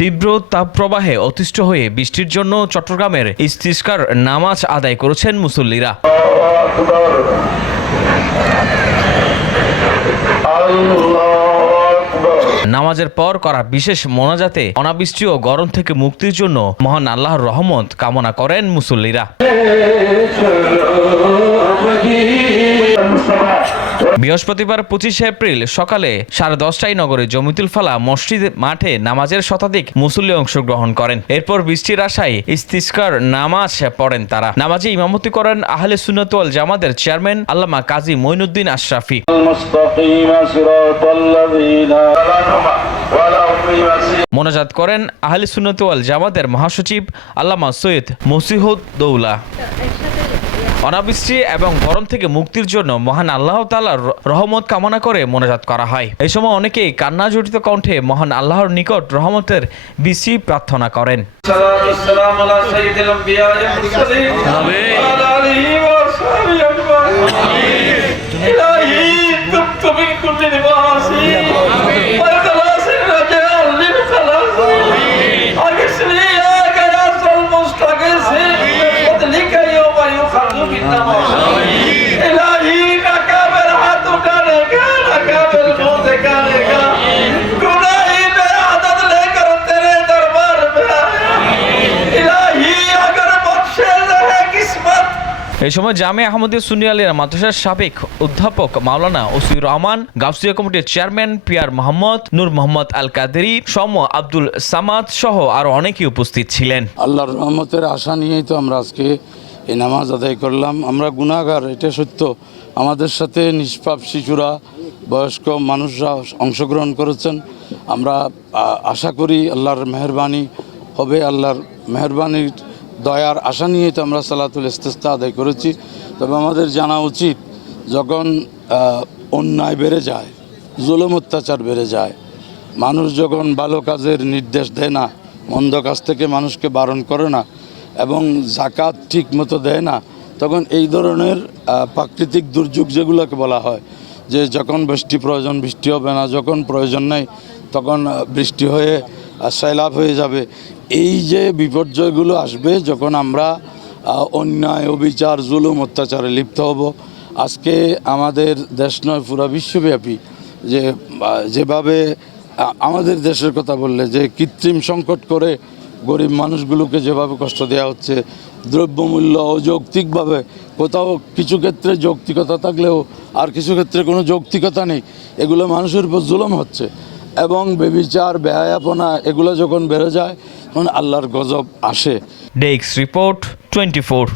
তীব্র তাপপ্রবাহে অতিষ্ঠ হয়ে বৃষ্টির জন্য চট্টগ্রামের ইস্তিসকার নামাজ আদায় করেছেন মুসল্লিরা। নামাজের পর করা বিশেষ মোনাজাতে অনাবৃষ্টি ও গরম থেকে মুক্তির জন্য মহান আল্লাহর রহমত কামনা করেন মুসল্লিরা। বৃহস্পতিবার 25 এপ্রিল সকালে 10:30টায় নগরের জমিতুল ফালা মসজিদ মাঠে নামাজের শতাধিক মুসল্লি অংশগ্রহণ করেন। এরপর বৃষ্টির আশায় ইস্তিসকার নামাজ পড়েন তারা। নামাজে ইমামতি করেন আহলে সুন্নাত ওয়াল জামাতের চেয়ারম্যান আল্লামা কাজী মঈনুদ্দিন আশরাফি। মোনাজাত করেন আহলে সুন্নাত ওয়াল জামাতের মহাসচিব আল্লামা সৈয়দ মসিহুদ্দৌলা। অনাবৃষ্টি এবং গরম থেকে মুক্তির জন্য মহান আল্লাহ তাআলার রহমত কামনা করে মোনাজাত করা হয়। এই সময় অনেকেই কান্না জড়িত কণ্ঠে মহান আল্লাহর নিকট রহমতের বৃষ্টি প্রার্থনা করেন। এই সময় জামে আহমদিয়া সুন্নিয়া আলিয়া মাদ্রাসার সাবেক অধ্যাপক মাওলানা ওসিউর রহমান, গাউসিয়া কমিটির চেয়ারম্যান পিয়ার মোহাম্মদ, নূর মোহাম্মদ আল কাদেরি, সৌম্য আব্দুল সামাদ সহ আরো অনেকেই উপস্থিত ছিলেন। আল্লাহর রহমতের আশা নিয়েই তো আমরা আজকে এই নামাজ আদায় করলাম। আমরা গুনাহগার, এটা সত্য। আমাদের সাথে নিষ্পাপ শিশুরা, বয়স্ক মানুষরা অংশগ্রহণ করেছেন। আমরা আশা করি আল্লাহর মেহেরবানি হবে। আল্লাহর মেহেরবানির দয়ার আশা নিয়েই তো আমরা সালাতুল ইস্তিসকা আদায় করেছি। তবে আমাদের জানা উচিত, যখন অন্যায় বেড়ে যায়, জুলুম অত্যাচার বেড়ে যায়, মানুষ যখন ভালো কাজের নির্দেশ দেয় না, মন্দ কাজ থেকে মানুষকে বারণ করে না এবং যাকাত ঠিক মতো দেয় না, তখন এই ধরনের প্রাকৃতিক দুর্যোগ যেগুলোকে বলা হয়, যে যখন বৃষ্টি প্রয়োজন বৃষ্টি হবে না, যখন প্রয়োজন নেই তখন বৃষ্টি হয়ে সয়লাব হয়ে যাবে, এই যে বিপর্যয়গুলো আসবে যখন আমরা অন্যায়, অবিচার, জুলুম, অত্যাচারে লিপ্ত হব। আজকে আমাদের দেশ নয়, পুরো বিশ্বব্যাপী যেভাবে আমাদের দেশের কথা বললে যে কৃত্রিম সংকট করে গরিব মানুষগুলোকে যেভাবে কষ্ট দেওয়া হচ্ছে, দ্রব্যমূল্য অযৌক্তিকভাবে, কোথাও কিছু ক্ষেত্রে যৌক্তিকতা থাকলেও আর কিছু ক্ষেত্রে কোনো যৌক্তিকতা নেই, এগুলো মানুষের উপর জুলুম হচ্ছে এবং ব্যভিচার, বেহায়াপনা এগুলো যখন বেড়ে যায় তখন আল্লাহর গজব আসে। Desk report 24।